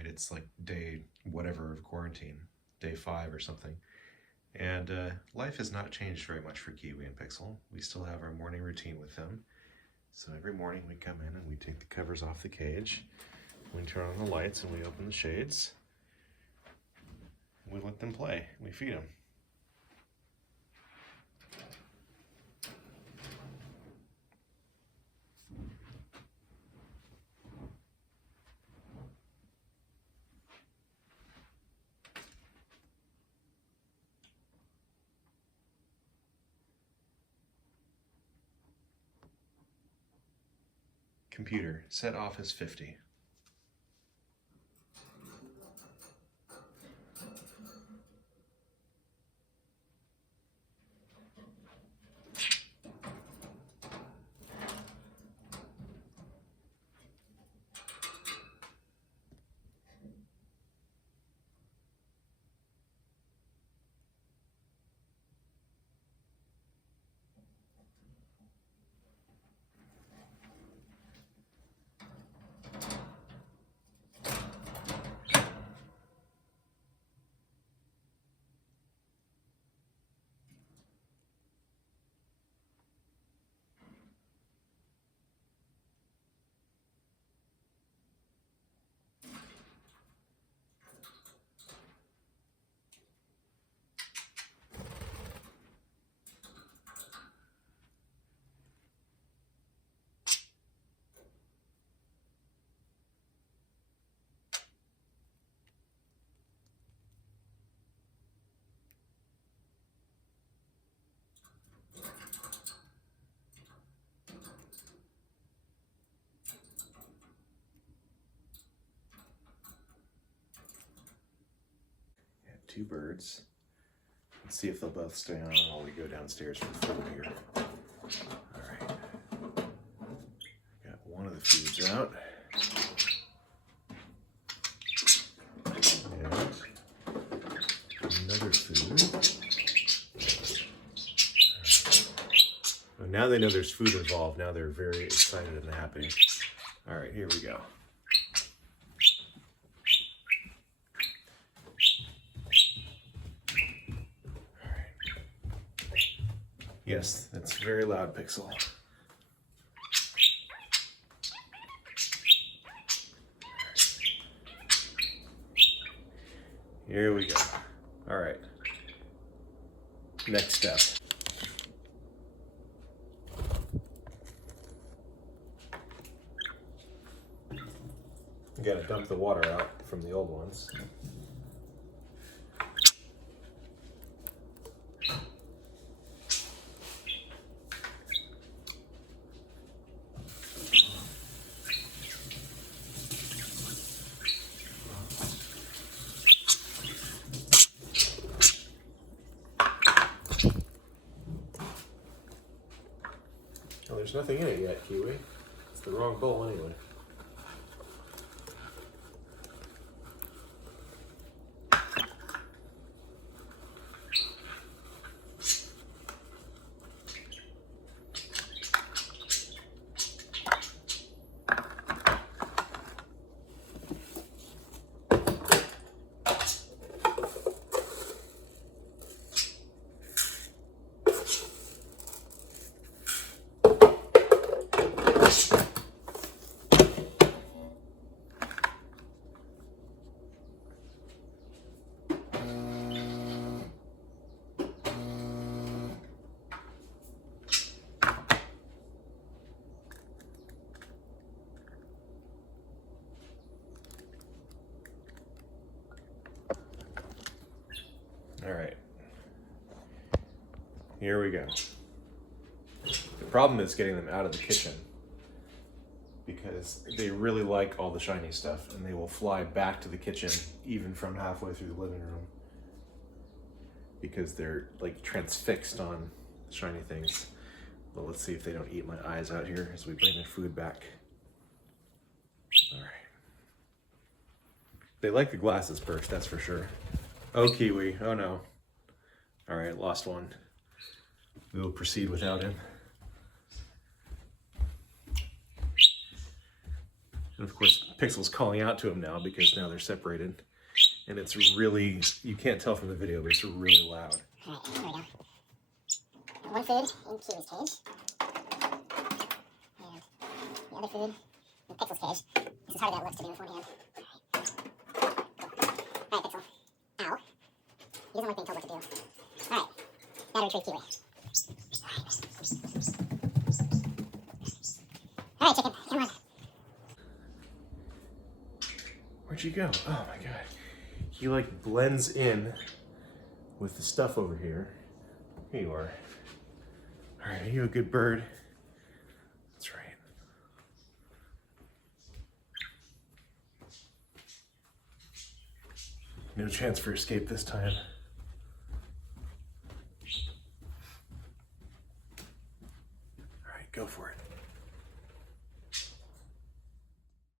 right? It's like day whatever of quarantine, day 5 or something. And life has not changed very much for Kiwi and Pixel. We still have our morning routine with them. So every morning we come in and we take the covers off the cage. We turn on the lights and we open the shades. We let them play. We feed them. Computer, set office 50. Two birds. Let's see if they'll both stay on while we go downstairs for food here. All right. Got one of the foods out. And another food. Well, now they know there's food involved. Now they're very excited and happy. All right, here we go. Yes, that's very loud, Pixel. Here we go. All right. Next step. You gotta dump the water out from the old ones. Oh, there's nothing in it yet, Kiwi. It's the wrong bowl anyway. All right, here we go. The problem is getting them out of the kitchen because they really like all the shiny stuff and they will fly back to the kitchen even from halfway through the living room because they're like transfixed on shiny things. But let's see if they don't eat my eyes out here as we bring their food back. All right. They like the glasses perch, that's for sure. Oh, Kiwi. Oh, no. All right, lost one. We will proceed without him. And of course, Pixel's calling out to him now because now they're separated. And it's really, you can't tell from the video, but it's really loud. All right, here we go. One food in Kiwi's cage. And the other food in Pixel's cage. This is harder than it looks to do with one hand. All right, Pixel. Ow. He doesn't like being told what to do. All right, now to retrieve Kiwi. All right, chicken, come on. Where'd you go? Oh my god. He like blends in with the stuff over here. Here you are. All right, are you a good bird? That's right. No chance for escape this time.